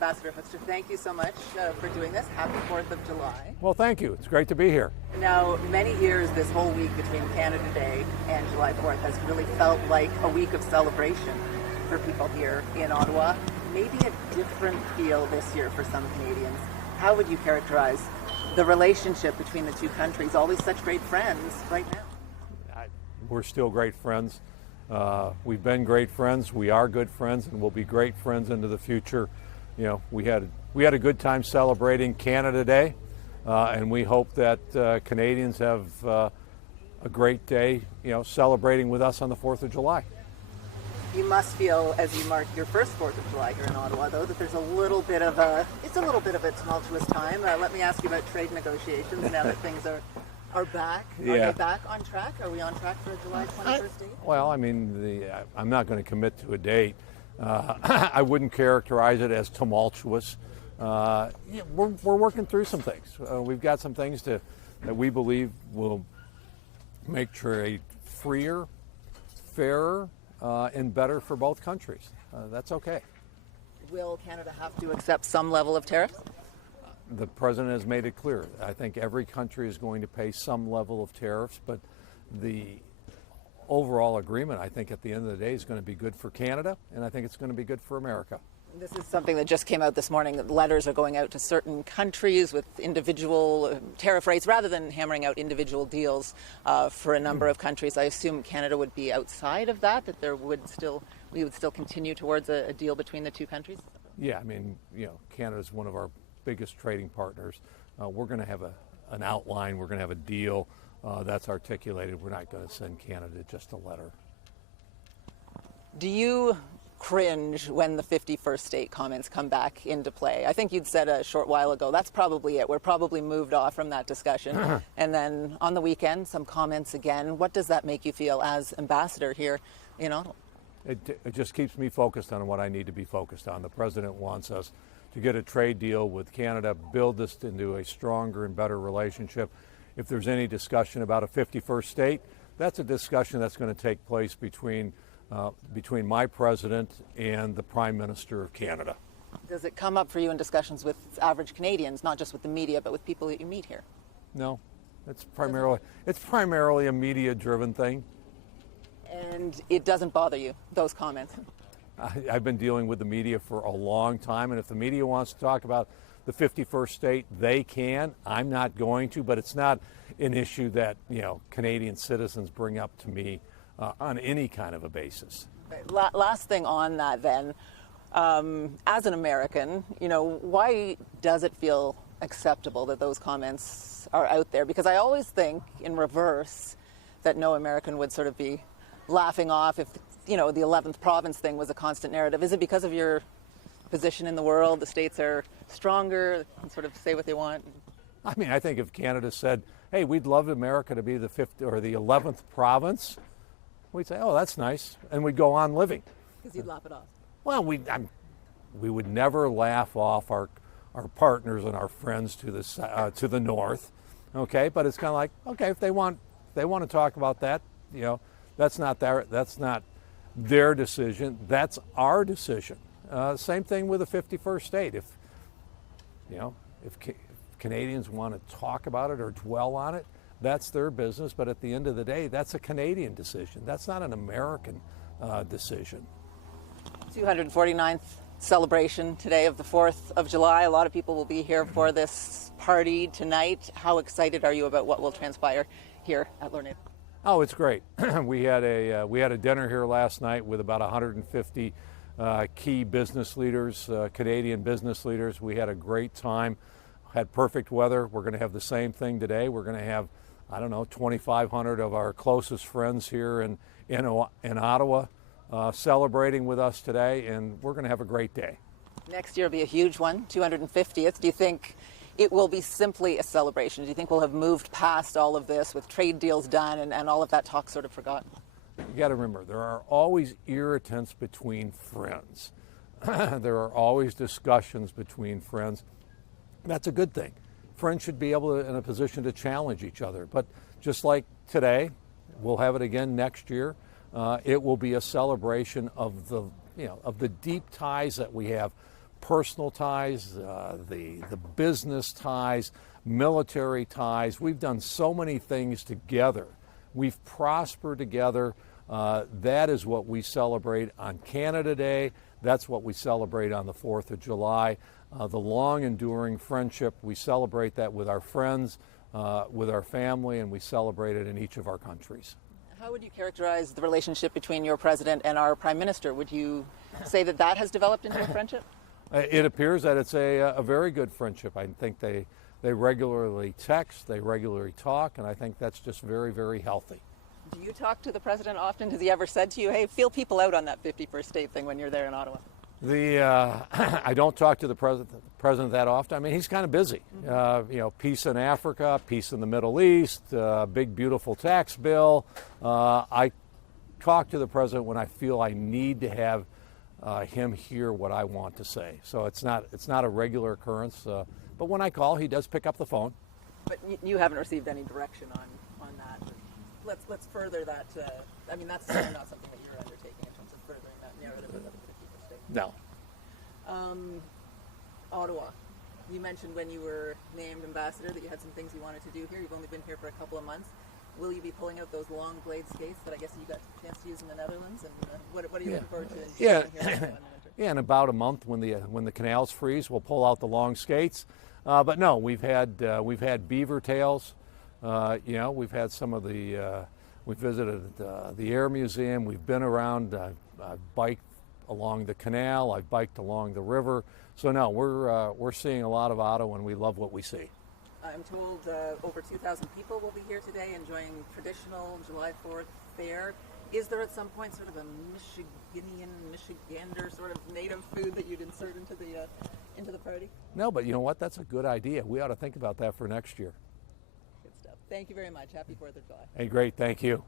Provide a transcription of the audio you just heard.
Ambassador Hoekstra, thank you so much for doing this. Happy 4th of July. Well, thank you. It's great to be here. Now, many years this whole week between Canada Day and July 4th has really felt like a week of celebration for people here in Ottawa. Maybe a different feel this year for some Canadians. How would you characterize the relationship between the two countries? Always such great friends right now. We're still great friends. We've been great friends. We are good friends, and we'll be great friends into the future. You know, we had a good time celebrating Canada Day, and we hope that Canadians have a great day, you know, celebrating with us on the 4th of July. You must feel, as you mark your first 4th of July here in Ottawa, though, that there's a little bit of a tumultuous time. Let me ask you about trade negotiations now that things are back. Yeah. Are they back on track? Are we on track for a July 21st date? Well, I mean, I'm not going to commit to a date. I wouldn't characterize it as tumultuous. We're working through some things. We've got some things that we believe will make trade freer, fairer, and better for both countries. That's okay. Will Canada have to accept some level of tariffs? The president has made it clear. I think every country is going to pay some level of tariffs, but the overall agreement, I think at the end of the day, is going to be good for Canada, and I think it's going to be good for America. This is something that just came out this morning, that letters are going out to certain countries with individual tariff rates rather than hammering out individual deals for a number of countries. I assume Canada would be outside of that we would still continue towards a deal between the two countries? Yeah, I mean, you know, Canada is one of our biggest trading partners. We're going to have an outline. We're going to have a deal that's articulated. We're not going to send Canada just a letter. Do you cringe when the 51st state comments come back into play? I think you'd said a short while ago, that's probably it. We're probably moved off from that discussion. And then on the weekend, some comments again. What does that make you feel as ambassador here in Ottawa? It just keeps me focused on what I need to be focused on. The president wants us to get a trade deal with Canada, build this into a stronger and better relationship. If there's any discussion about a 51st state, that's a discussion that's going to take place between my president and the Prime Minister of Canada. Does it come up for you in discussions with average Canadians, not just with the media, but with people that you meet here? No, it's primarily a media-driven thing. And it doesn't bother you, those comments? I've been dealing with the media for a long time, and if the media wants to talk about the 51st state, they can. I'm not going to, but it's not an issue that, you know, Canadian citizens bring up to me on any kind of a basis. Last thing on that then, as an American, you know, why does it feel acceptable that those comments are out there? Because I always think in reverse that no American would sort of be laughing off if, you know, the 11th province thing was a constant narrative. Is it because of your position in the world? The states are stronger, can sort of say what they want? I mean, I think if Canada said, hey, we'd love America to be the 5th or the 11th province, we'd say, oh, that's nice, and we'd go on living. Because you'd laugh it off. Well, we would never laugh off our partners and our friends to the north, okay? But it's kind of like, okay, if they want to talk about that, you know, that's not their decision. That's our decision. Same thing with the 51st state. If Canadians want to talk about it or dwell on it, that's their business. But at the end of the day, that's a Canadian decision. That's not an American decision. 249th celebration today of the 4th of July. A lot of people will be here for this party tonight. How excited are you about what will transpire here at Lornay? Oh, it's great. We had a dinner here last night with about 150 key business leaders, Canadian business leaders. We had a great time. Had perfect weather. We're going to have the same thing today. We're going to have, 2,500 of our closest friends here in Ottawa celebrating with us today, and we're going to have a great day. Next year will be a huge one, 250th. Do you think it will be simply a celebration? Do you think we'll have moved past all of this with trade deals done and all of that talk sort of forgotten? You got to remember, there are always irritants between friends. There are always discussions between friends. That's a good thing. Friends should be able to, in a position to challenge each other. But just like today, we'll have it again next year. It will be a celebration of the deep ties that we have, personal ties, the business ties, military ties. We've done so many things together. We've prospered together. That is what we celebrate on Canada Day. That's what we celebrate on the 4th of July. The long enduring friendship, we celebrate that with our friends, with our family, and we celebrate it in each of our countries. How would you characterize the relationship between your president and our prime minister? Would you say that that has developed into a friendship? It appears that it's a very good friendship. I think they regularly text, they regularly talk, and I think that's just very, very healthy. Do you talk to the president often? Has he ever said to you, hey, feel people out on that 51st state thing when you're there in Ottawa? I don't talk to the president that often. I mean, he's kind of busy. Peace in Africa, peace in the Middle East, big beautiful tax bill. I talk to the president when I feel I need to have him hear what I want to say. So it's not a regular occurrence. But when I call, he does pick up the phone. But you haven't received any direction on that. Let's further that. I mean, that's certainly not something that you're undertaking in terms of furthering that narrative of the 51st state. No. Ottawa. You mentioned when you were named ambassador that you had some things you wanted to do here. You've only been here for a couple of months. Will you be pulling out those long blade skates that I guess you got a chance to use in the Netherlands? And what are you looking forward to? Yeah, here in the winter? yeah. In about a month, when the canals freeze, we'll pull out the long skates. But no, we've had beaver tails. We've had some of the. We visited the Air Museum. We've been around. I've biked along the canal. I've biked along the river. So no, we're seeing a lot of Ottawa, and we love what we see. I'm told over 2,000 people will be here today enjoying traditional July 4th fare. Is there at some point sort of a Michigander sort of native food that you'd insert into the party? No, but you know what? That's a good idea. We ought to think about that for next year. Good stuff. Thank you very much. Happy 4th of July. Hey, great. Thank you.